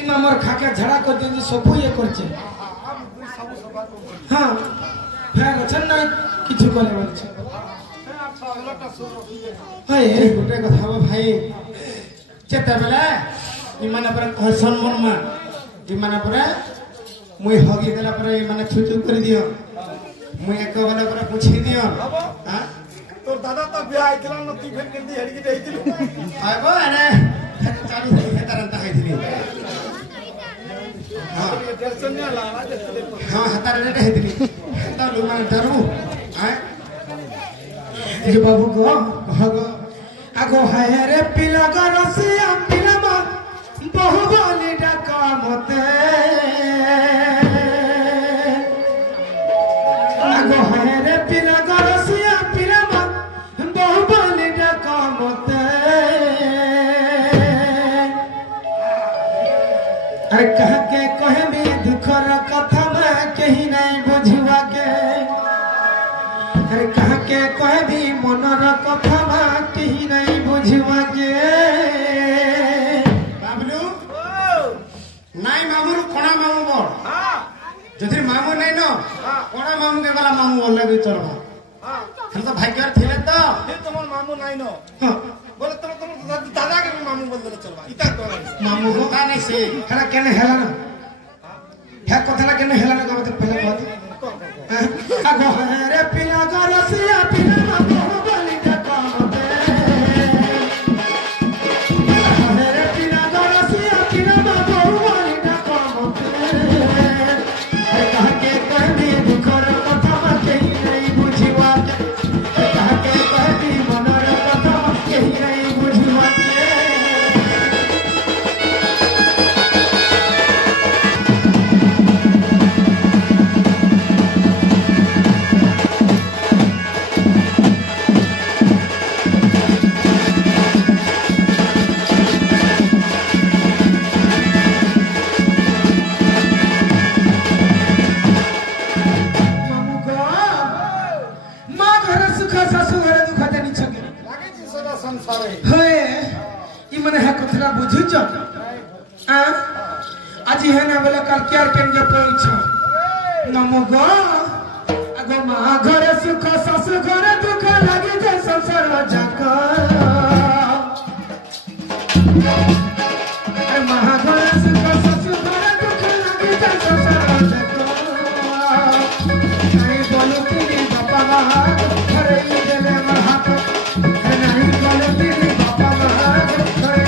इमा मोर खाके झड़ा कर दिन सब ये करछे हां फेर अछन ना किछु करे बोलछे हाय गोटे कथा हो भाई चेता बेला इमाने पर हसन मन मा इमाने पर मुई हगी देला पर इमाने छुचु कर दियो मुई एक वाला पर पूछी दियो हां तोर दादा तो ब्याह आइतला न ती फेर केंदी हेडी के देइतिलु आबो अरे चालू से हेतारंता हेतिली हां टेंशन न ला हां हतार रे हेतिली हतार लुमान डरू हां ए बाबू को हगो आगो हाय रे पिला ग रसिया पिला मा बहु बोली डाका मते आगो हाय रे पिला ग रसिया पिला मा बहु बोली डाका मते अरे कह के कहे भी दुखर कथा में कहीं नहीं बुझवा के अरे कह के कहे भी मनर कथा में कहीं नहीं बुझवा के बाबलू नाई मामू कोना मामू बोल जदि मामू नहीं न कोना मामू के वाला मामू बोल लगे चलबा हम तो भाग्यर थिले तो तुमर मामू नहीं न बोले तुम दादा के मामू बोल दे चलबा इता तो मामू हो का नहीं से हरा केने हेला न है कथला केने हेला न का मतलब पहले बात आगो रे पिला ग रसिया पिला मा बहु बोली डाका मते रे पिला ग रसिया पिला मा बहु बोली डाका मते कह के कहबी दुखर कथा कहीं नहीं बुझवा कह के कहबी मनर कथा कहीं नहीं बुझवा बुझुच आज है ना बोला कल क्या केंगे परीक्षा नमो गो आगो मां घरे सुख ससुर घरे दुख लागे जे संसार जाक ए मां घरे सुख ससुर घरे दुख लागे जे संसार जाक नहीं बोलो तेरी बापा मां घरे देले मोर हाथ नहीं बोलो तेरी बापा मां घरे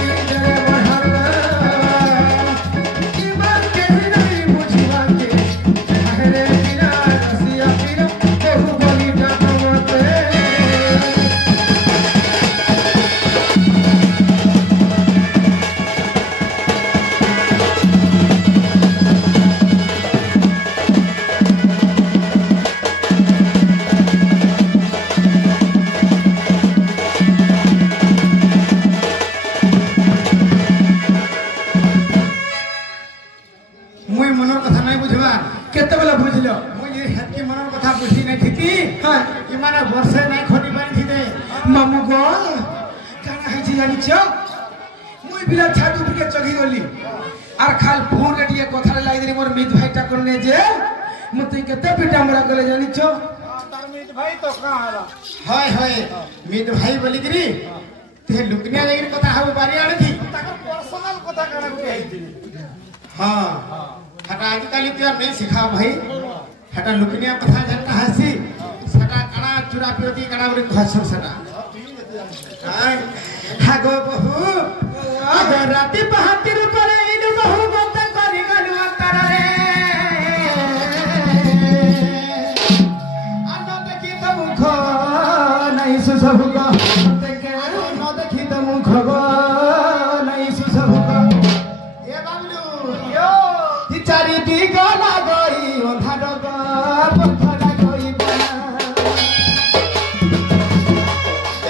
मामू गो काना है जानी छ मुई बिला छाडू के चगी गली आर खाल फोन रे दिए कथा लाई देली मोर मित भाईटा करने जे मते केते पिटा मरा गले जानी छ तार मित भाई तो का हला हाय हाय मित भाई बोली गिरी ते लुकनिया जागिर कथा हाउ बारी आने थी ताकर पर्सनल कथा काना के आइती हां हटा आज काली तो नहीं सिखा भाई हटा लुकनिया कथा जानता हसी सटा काना चुरा पियोती काना रे घसर सटा हागो बहु आगो राती बहातिर करे इन बहु गत करी गलु अंतर रे अन देखी त मुख नहीं सुसहु ग देखे न देखी त मुख ग नहीं सुसहु ग ए बाबलू यो ती चारि दिग लागई अंधार ग पथरा गई बना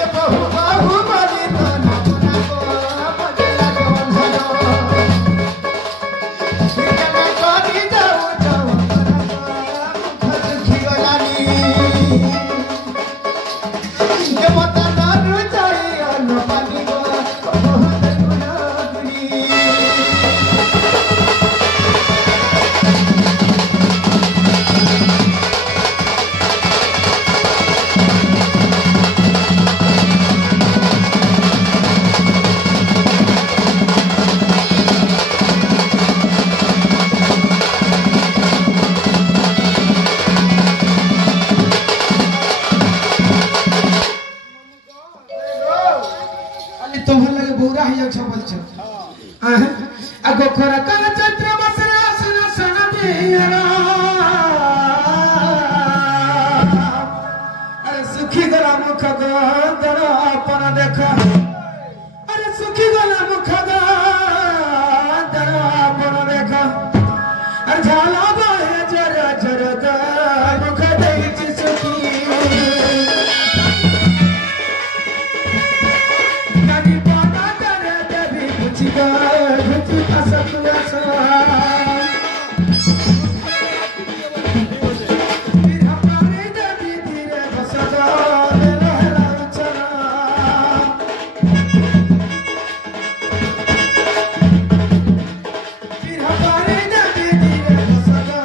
ए बहु बहु बली तो ना ना को बदला को अंधार आगो खरा काल चैत्र मासरे आसिन सना दियारा अरे सुखी गला मुख दर अपन देखा अरे सुखी गला मुख दर अपन देखा अरे झाला बहे जर जर मुख देछि सुखी कभी पाना करे देवी बुझिगा घुच असत आसा फिर हमारे देवी धीरे बसदा लहरा चला फिर हमारे देवी धीरे बसदा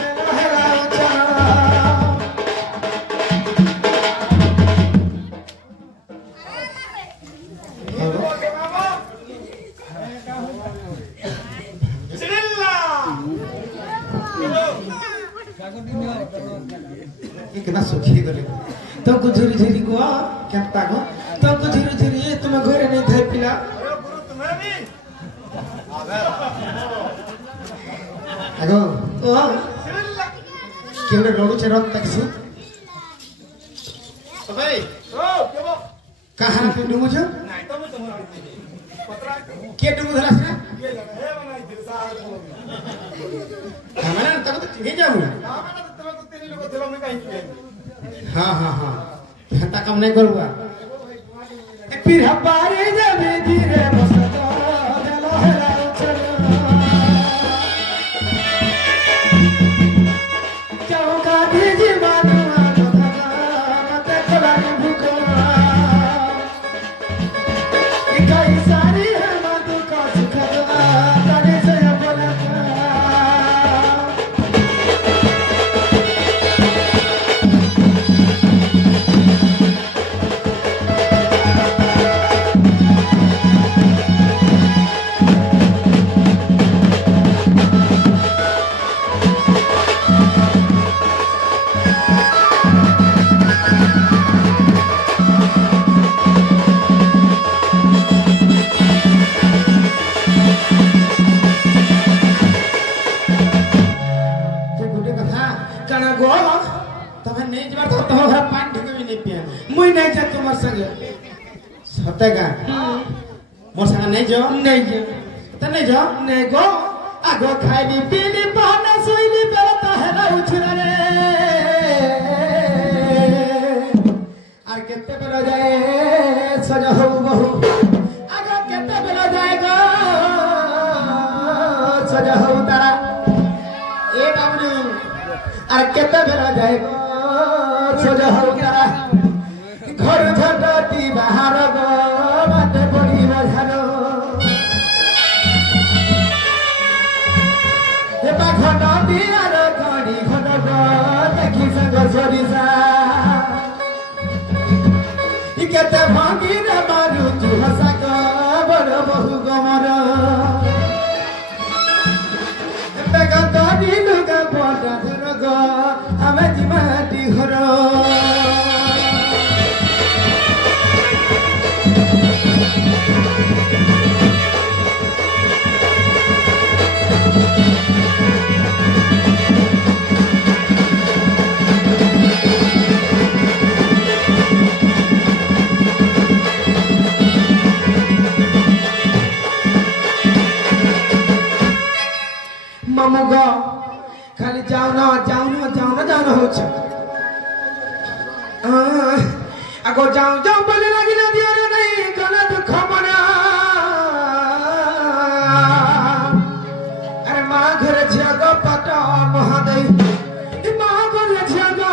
लहरा चला कितना सुखी गले तो को झुरी झुरी को केंता गो तो को झुरी झुरी तुम घरे नहीं थे पिला आगो ओ केवड़े लोडू चरत तक से भाई ओ केबो कहां पे डुमु छ नाही त म पत्रा के डुमु धलास ना के हे बनाई दिलसा हमरा तक तो ठीक जाऊ माने तब तो तेरी लोग दिलो में कहीं के हां हां हां केंता काम नहीं करूगा फिर हमारे देवी धीरे बसदा लहरा चला चौका दीजी मानु मत कोलानी भूखा इकाई सारी है मधु का सुखदा तारे से बोला के गुडे कथा कना गो तमे नहीं जबार तो तोहरा पान ढिके भी नहीं पिया मुई नहीं जा तुम्हार संगे सतेगा मोर संग नहीं जो नहीं जा त नहीं जो नहीं गो आगो खाइली पीली पाना सोइली बेलता है ना उछरा रे आर केते बेला जाए सजा हो बहु आगो केते बेला जाएगा सजा हो तारा ए बाबू आर केते बेला जाएगा सजा हो तारा घर झटती बाहर गो बाटे बड़ी बझारो एबा घट दियार गाडी घट देखि संग सरिसा इकेते भागी रे मारु तु हसक बड़ बहु गमर एबे गाडी लुगा पटा धरग आमे जिमाटी घर मामू गो खाली जाओ ना हो छ आगो जाओ जाओ बोले लगी ना दिया रे नहीं गला दुख मना अरे माँ घर छियागो पटा महादेव माँ घर छियागो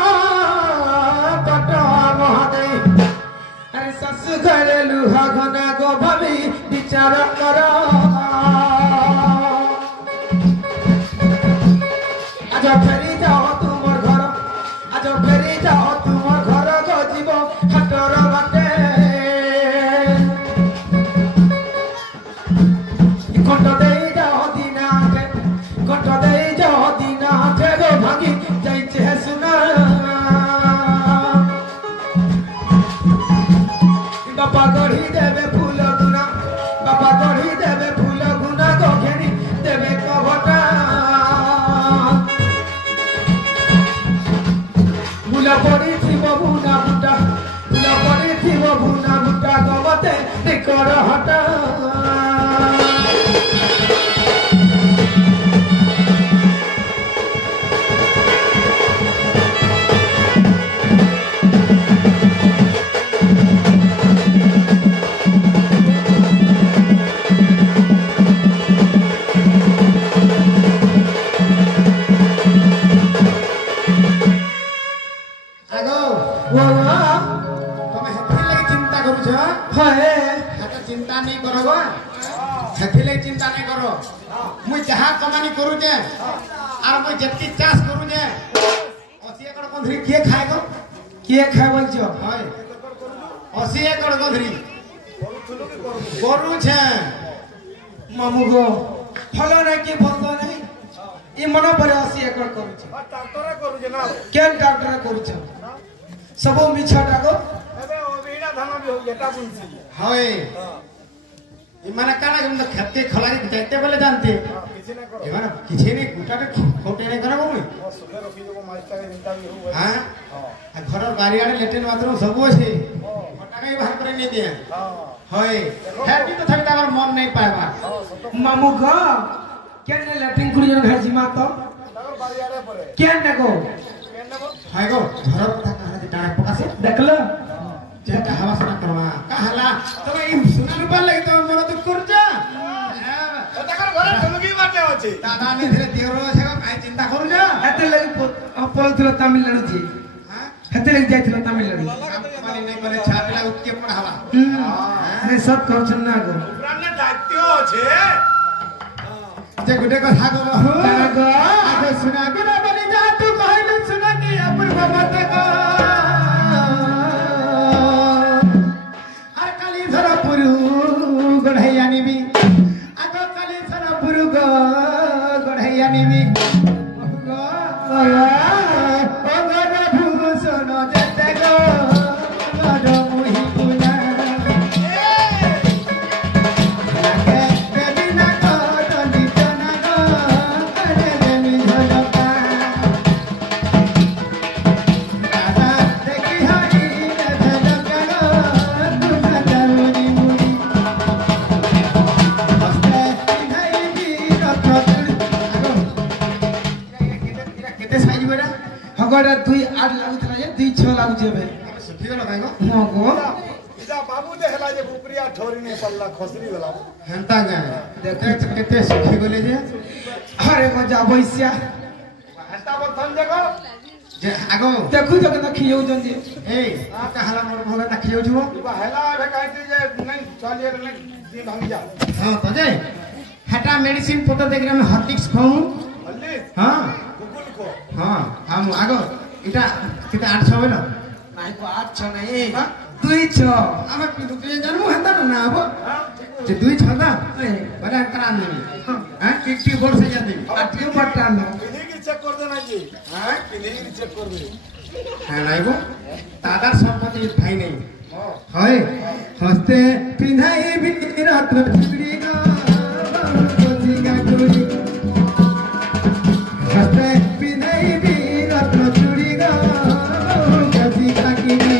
पटा महादेव अरे ससु घर लुहा घना गो भाभी विचार करो आज फेरी जाओ तुमर घर आज फेरी जाओ तुमर घर गो जीव हाटर बाटे कट दे जाओ दिनाटे कट दे जाओ दिनाटे गो भागी जाइछे सुना बाबा गढ़ी देवे देबो हेथिले चिंता नहीं करो मुई जहां कमानी करू जे और मुई जत्ती चाष करू जे 80 एकड़ गंधरी के खाएगो के खाबल छ हाय 80 एकड़ गंधरी करू छे मामू गो फलो नहीं कि बोलतो नहीं ई मन पर 80 एकड़ करू छ ट्रैक्टर करू जे ना केन डॉक्टर करू छ सब मिछटा गो एबे ओ बीड़ा धान भी हो एटा बुनसी हाय इमाने काना हम तो खेत के खलारी जाते बोले जानते किसी ने करो इमाने किसी ने गुटाटे खोटे नहीं करबो मुई सुबह रखी जो मास्टर के चिंता भी हो हां आ घर बारी आड़े लेट्रिन बाथरूम सब अछि फटाके बाहर करे नहीं दिए हां हाय हेटी तो थई तार मन नहीं पाएबा मामू गो केन लैट्रिन कुड़ी जन घर जिमा तो तागर बारी आड़े पड़े केन ने गो केन ने हाय गो घर कथा कहा जे डाक पकासे देखलो जे कहावा सुना करवा कहला तो ई सुना रुपा लगी तो मोर तो करजा तागर घरे चलगी बाटे अछि दादा ने धीरे देरो छै काई चिंता करू जा हेते लगी पळथलो तमिलनाडु जी हां हेते लगी जाइथलो तमिलनाडु मानी नहीं बोले छापला उठके पढ़ावा अरे सब करछन ना गो उपराने दायित्व अछि जे गुटे कथा गो गो आगे सुना गुना बनी जा तू कहलु सुना कि अपूर्व मत को हर काली धर पुरु गढ़ैया निबी आगो काली धर पुरु गढ़ैया निबी हगड़ा 2.8 लागुतला जे 2.6 लागु जेबे सुखी गलो भाई गो हां गो इदा बाबू जे हला जे उपरिया ठोरी ने पल्ला खसरी गला हेंता गए देखते केते सुखी गले जे अरे मजा बैसिया हटा बथन जगह जे आगो देखु तो केना खियौ जन जे ए का हला मोर भगा ना खियो जुओ इबा हला भे कहती जे नहीं चलिए नहीं दिन हम जा हां तो जे हटा मेडिसिन पता देख में हॉर्लिक्स खाऊं हल्दी हां गुगुल को हां हम आगो इटा किता 800 होलो नाही को 8 नहीं 2.6 आमे पितु जानमु हेंता ना आबो जे 2.6 ना बड़ा करान देबी हां 50 बोर्ड से जा देबी आटियो पटानो किन्हीं की चेक कर देना जी हां किन्हीं की चेक कर दे हां नाइबो दादार संपत्ति भाई नहीं हाय हस्ते पिन्हाई बिरत बिगड़ी गो कोची का चूड़ी हस्ते पिन्हाई बिरत चूड़ी गो कोची का कीड़ी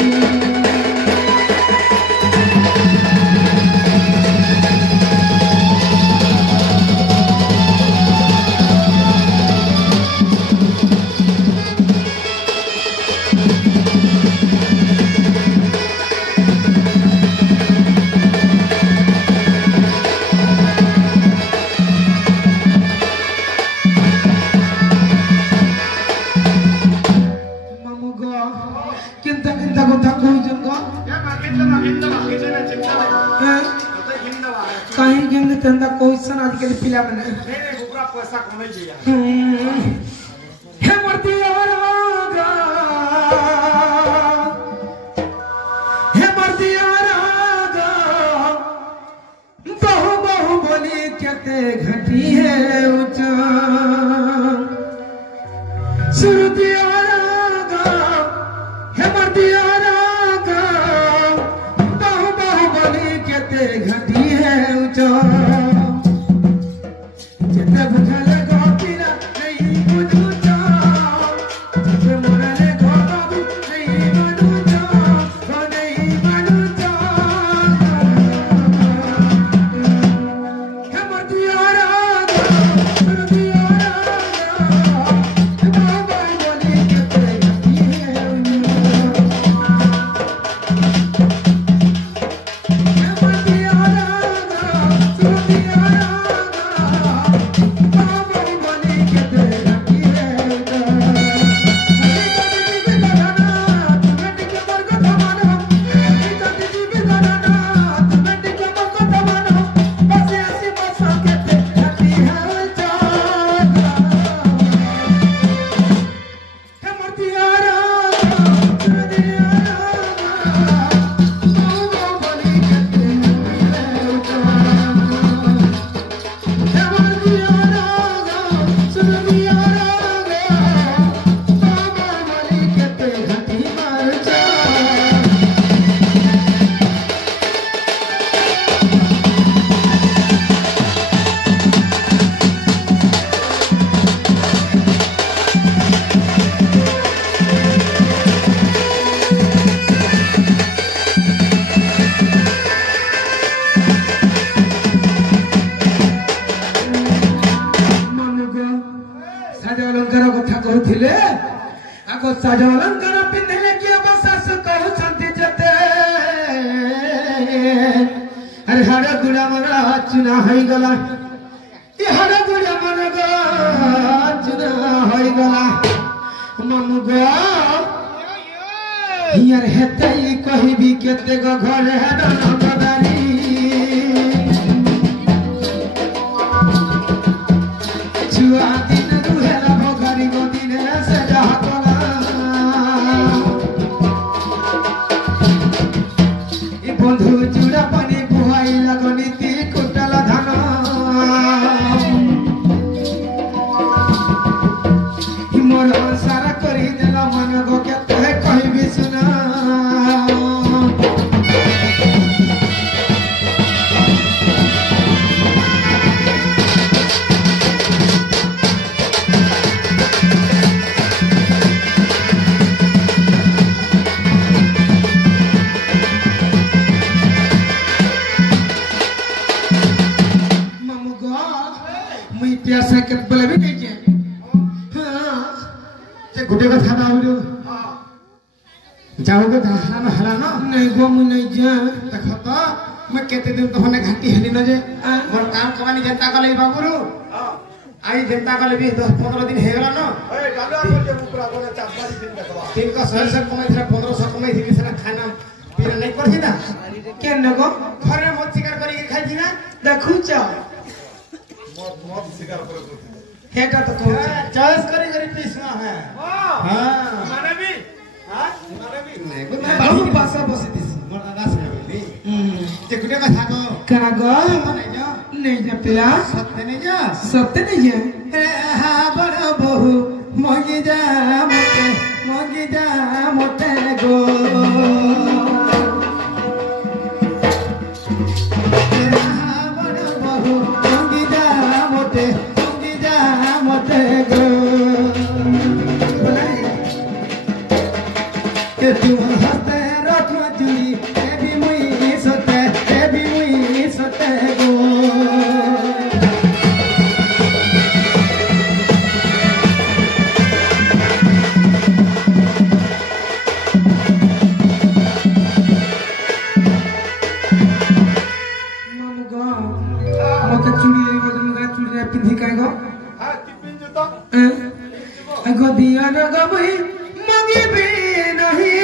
मामू गो किंता को जन गो ये मार्केट किसी ने चिंता हैं तो हिंद वाला कहीं गिंद तंदा क्वेश्चन आज के पिला में नहीं ऊपरा पैसा कमाई चाहिए हे मूर्ति आरागा हे मूर्ति आरागा बहु बहु बोली कहते घटी है ऊंचा सुरती आरागा हे मूर्ति आरागा बहु बहु बोली कहते घटी है ऊंचा जिते बुझल गोपीरा नहीं बुझूचा जिते मोरले गोबाबू नहीं बनूचा वो नहीं बनूचा हे मतियारा सुरतियारा बाबा बोली के गई है हे मतियारा सुरतियारा बाबा कहूथिले आगो साज अलंकार पिंधले कि अब सास कहउछंती जते अरे हरे गुड़ा मरा चुना होई गला ए हरे गुड़ा मरा चुना होई गला मामू गो यार हेतई कहबी केते गो घर हेड नगदारी छुआ दिन रुहेला भोगारी गो दिन से जहतला ए बंधु चूड़ा पानी बुहाई लगनीति कुटला धान मोर सारा करी देला मन गो केते कहबी सुना प्यासा के बोले भी नहीं जे हां ते गुटे का था बाबू जाओगे धारा में हराना नहीं गो मु नहीं जा देखो तो मैं केते दिन तो होने घाटी हेली न जे मोर काम कमानी जनता कले बाबू हां आई जनता कले भी 10-15 दिन हे गेला न ए गालो को जे पूरा बोले चापारी दिन देखवा दिन का 100 कमाई थरा 1500 कमाई थी सेना खाना पीना नहीं करथि ना के न गो घरे मत शिकार करी के खाइ थी ना देखू चा मत शिकार करे हेटा तो कहो चॉइस करी पीसना है हां माने भी नहीं को मैं बाबू पासा बसी दिस मोर दादा से बोली ते गुटे का थाको करा गो नहीं जा पिला सत्य नहीं जा ए हा बड़ बहु मगी जा मोटे गो तुम हंसते रखो चुरी भी मुई सते गो मामू गो मके चूड़ी चूड़ी पिंधी काय गो हां टिपिन जतो गो दिया न गो मुई मगी भी नहीं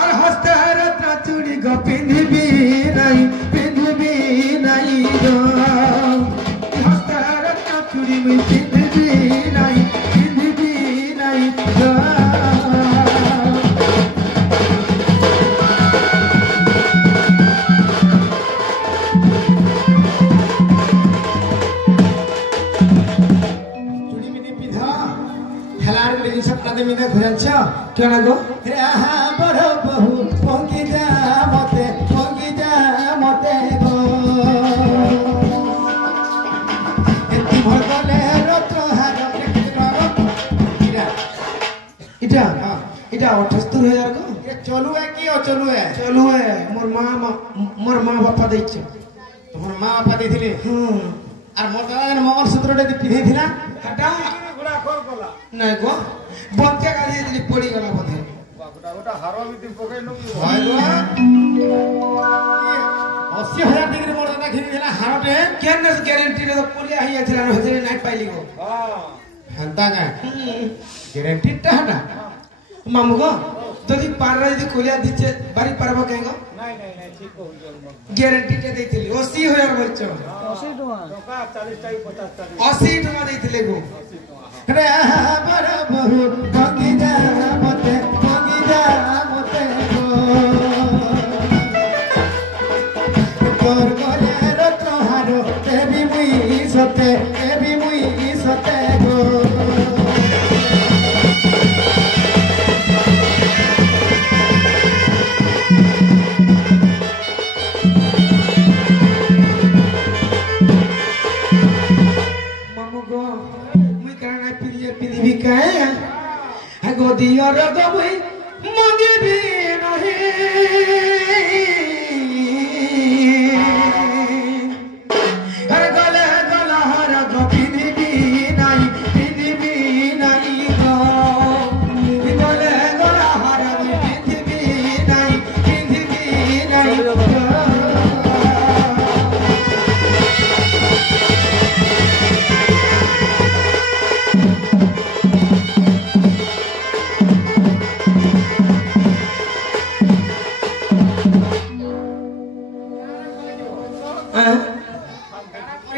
और हंसते रत्न चूड़ी गो पिंधी भी नहीं गो हंसते रत्न चूड़ी में पिंधी भी नहीं गो मिना घुरान्छ केना गो रे आहा बड़ बहु पंगी जा मते गो एति भगले रत्न हार इटा 78000 गो ये चलू है कि चलू है मोर मां बापा दैछ तोर मां बापा दैथिले आर मोर दादा मंगल सूत्रटे पिधे थिला हटा गुडा खोल कोला नहीं गो बंते गाली दिली पड़ी गला बंते गोटा हारो भी दिन पकई नु भाई गो 80000 डिग्री मोर दादा खिनी देला हारोटे केन गारंटी रे तो पुलिया हिया छला हजरे नाइ पाइली गो हां हंता का गारंटी टा हटा मामू गो जदी पार जदी कोलिया दिचे बारी पारबो केगो नहीं ठीक हो गारंटी टे देथिली 80000 बोलछो 80 टका 40 टाई 50 टाई 80 टका देथिले गो रे बड़ बहु पंगी जा मते गो तोर गले रत्न हारो ए भी मुई सते गो दिया रगबई मंगे भी नहीं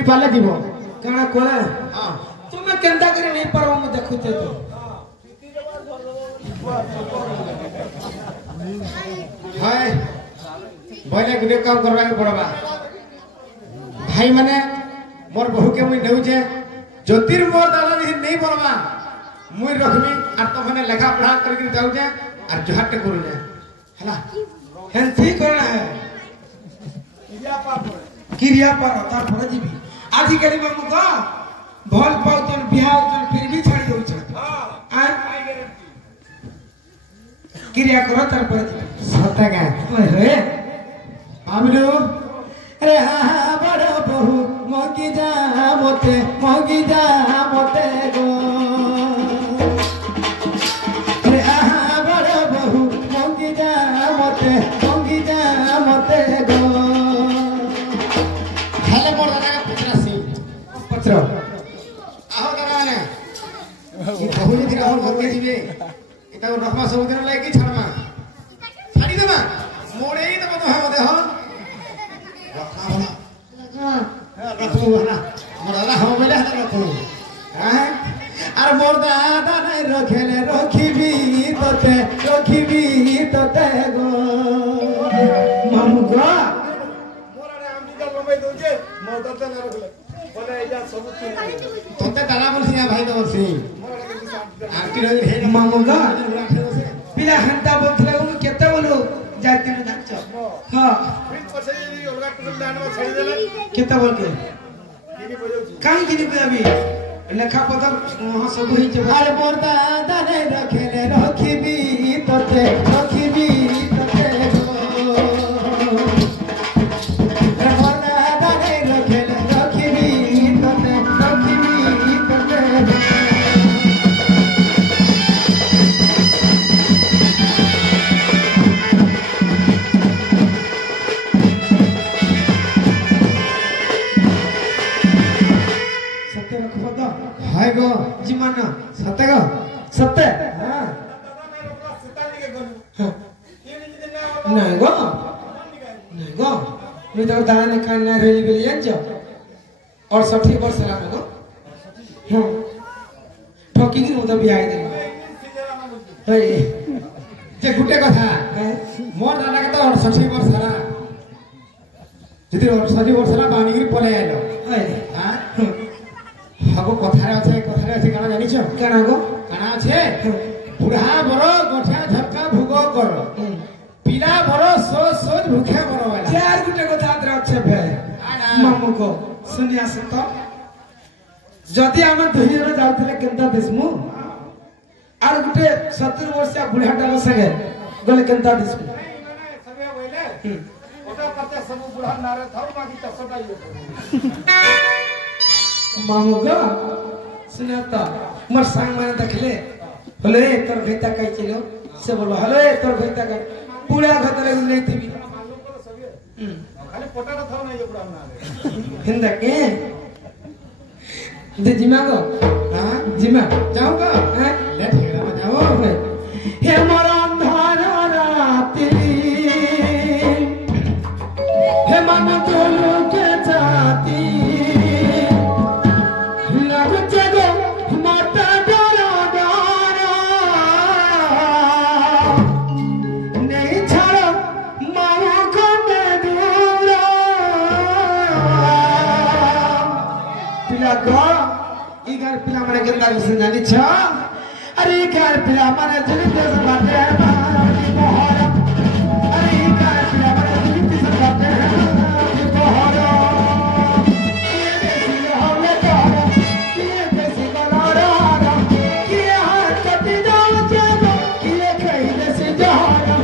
पाले जीव काना कोले हां तुमे केंदा करे नहीं परवा मु देखुते तो हाय बोले गुडे काम करबा के पड़बा भाई माने मोर बहू के मुई नेउ जे ज्योतिर मोर दादा नहीं पड़बा मुई रखमी और तो माने लेखा पढ़ा करके जाऊ जे और जोहाटे करू जे हला हेंथी करना है क्रिया पर तार पर जीवी आजिकली मामू का भल पाउतन बिहाव तन फिर भी छाड़ी दउ छ हां क्रिया करो तार पर जीवी सता का ओए होए आमलू अरे हा बड़ बहू मगी जा मोते गो अरे हा बड़ बहू मगी जा मोते गो हेले मोर दादा का पुत्रासी पत्र आओ दादा ने ई बहू जी राहुल घर में जीवे इता रखमा सब दिन लागी छाड़मा छाड़ी देमा मोड़े ही तो हम दे हो रखू ना मोर दादा हम बोले हाथ रखू हां আর মোর দাদা নাই রখেলে রখিবি তোতে গো मामू का মোরারে আমি যা লম্বাই দউছে মদতে না রাখলে বলে এইটা সব তোতে দাদা বলছি ভাই তো বলছি মোরারে কিন্তু শান্তি আন্টি রই হে मामू का पिला हंता बोलथले उन केते बोलू जाति में नाच हां फिर पछे ये ओलगा टुल लाइन में छड़ी देले केते बोल के किनी बजाउची काई किनी पे अभी लेखा पत्र वहां सब होई जे আর মোর দাদা নাই রখেলে রখিবি তোতে গো আর মোর দাদা নাই রখেলে রখিবি তোতে গো सत्य रखबो तो हाय गो जीवन सत्य गो सत्य हां दादा मैं ओकरा सीताजी के गनु हां ये नहीं दिन ना नहीं गो नहीं गो मैं तो दादा ने कान ना रेली बेली जान और 60 वर्ष ला गो हां ठोकी की तो बियाह दे हे যে গুটে কথা हैं মোর দাদা কে তো 68 বছর সারা যদি 68 বছর সারা বানিগিরি পলে আইলো हे হ্যাঁ হাগো কথারে আছে কানা জানিছ काना गो কানা আছে বুড়া বড় গঠা ঝটকা ভুগ কর পিলা বড় সোজ ভুখে বড় वाला चार गुटे को छात्र अच्छे भे आना। मामू को सुनिया से तो जदि हम दुहिर जाउथले केनता दिसमु आर गुटे 70 वर्षिया बुढ़ाटा संगे गले केनता दिसमु माने सबे होइले ओटा करते सब बुढ़ा नारे थाउ बाकी तसटा ये मामू को सुनिया तो मोर संग माने देखले हले तोर भैता कहि चलो से बोलो हले तोर भैता का पूरा घतले नहीं थी खाली पोटाटा थाउ नहीं ये बुढ़ा नारे हिंदा के दे जिमा गो हां जिमा जाऊंगा हैं ले ठेला में जाओ हे मरण धारा राती हे मन तोलो के जाती लग जगो माता डरा डरा नहीं छाड़ो माओ को दे दूरा पिला गो इगर पिला माने गंदा विषय जानी छ अरे घर पिला माने जुलते से बाटे बारी मोहरा अरे घर पिला माने जुलते से बाटे बारी मोहरा ये देसी होले तारा ये देसी बनारा ये हाथ कटी जाओ जाओ ये कहीं देसी जहारा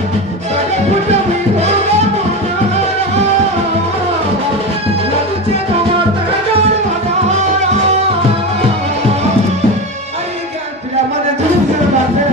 सारे फुट भी होगा मोहरा लगते तो माता डर मनारा अरे घर पिला माने जुलते से बाटे